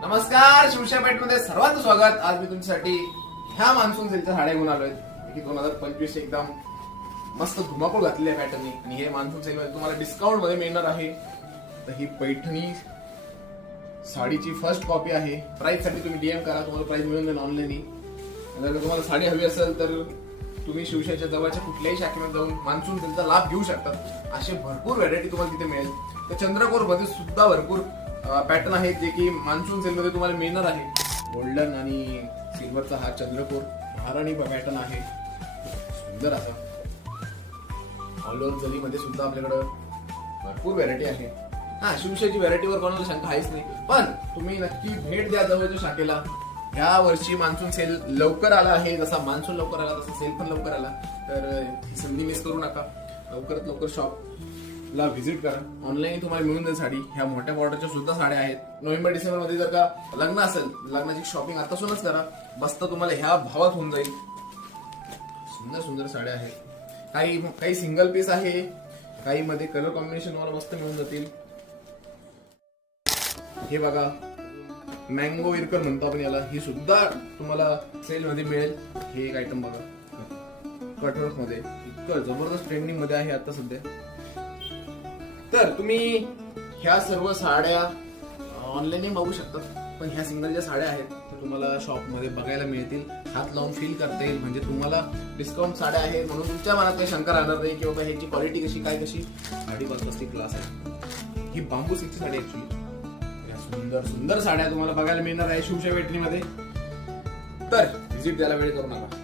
नमस्कार, शिवशाही पेठमध्ये सर्वांचं स्वागत। आज मी तुमच्यासाठी ह्या मान्सून सेलच्या साड्या घेऊन आलोय की 2025 एकदम मस्त धुमाकूळ घातलेली आहे पॅटर्ननी आणि हे मान्सून सेल मध्ये तुम्हाला डिस्काउंट मध्ये मिळणार आहे। तर ही पैठणी साडीची फर्स्ट कॉपी आहे। प्राइस साठी तुम्ही डीएम करा, तुम्हाला प्राइस मिळून जाईल ऑनलाईन। जर तुम्हाला साडी हवी असेल तर तुम्ही शिवशाहीच्या जवळच्या कुठल्याही शाखेमध्ये जाऊन मान्सून सेलचा लाभ घेऊ शकता। असे भरपूर व्हरायटी तुम्हाला तिथे मिळेल। तर चंद्रकोर मध्ये सुद्धा भरपूर पॅटर्न आहेत जे की मान्सून सेल मध्ये तुम्हाला मिळणार आहे। गोल्डन आणि सिल्वरचा हा चंद्रकोर महाराणी पॅटर्न आहे, सुंदर असा। ऑल ओव्हर जरी मध्ये सुद्धा आपल्याकडे भरपूर व्हरायटी आहे। हा, शिवशाहीची व्हरायटीवर कोणाला शंका आहेच नाही, पण तुम्ही नक्की भेट द्या जवळच्या शाखेला। या वर्षी मान्सून सेल लवकर आला आहे, जसा मान्सून लवकर आला तसा सेल पण लवकर आला। तर ही संधी मिस करू नका, लवकरात लवकर शॉप ला व्हिजिट करा। ऑनलाईन तुम्हाला मिळून जाईल साडी। ह्या मोठ्या बॉर्डरच्या सुद्धा साड्या आहेत। नोव्हेंबर डिसेंबर मध्ये जर का लग्न असेल, लग्नाची शॉपिंग आतापासूनच करा, मस्त तुम्हाला ह्या भावात होऊन जाईल। सुंदर सुंदर साड्या आहेत, काही सिंगल पीस आहे, काही मध्ये कलर कॉम्बिनेशन वर मस्त मिळून जातील। हे बघा, मँगो इरकर म्हणतो आपण याला, ही सुद्धा तुम्हाला सेल मध्ये मिळेल। हे एक आयटम बघा, कटवर्क मध्ये इतकं जबरदस्त ट्रेंडिंग मध्ये आहे आता सध्या। तर तुम्ही ह्या सर्व साड्या ऑनलाईन बघू शकता, पण ह्या सिंगल ज्या साड्या आहेत त्या तुम्हाला शॉप मध्ये बघायला मिळतील, हात लावून फील करता येईल। म्हणजे तुम्हाला डिस्काउंट साड्या आहेत म्हणून तुमच्या मनात काही शंका राहणार नाही की बाबा ह्याची क्वालिटी कशी काय कशी। साडी बसती क्लास आहे। ही बांबू सिल्कची साडी ऍक्च्युली। सुंदर सुंदर साड्या तुम्हाला बघायला मिळणार आहे शिवशाही पेठणीमध्ये। तर व्हिजिट द्यायला वेळ करू नका।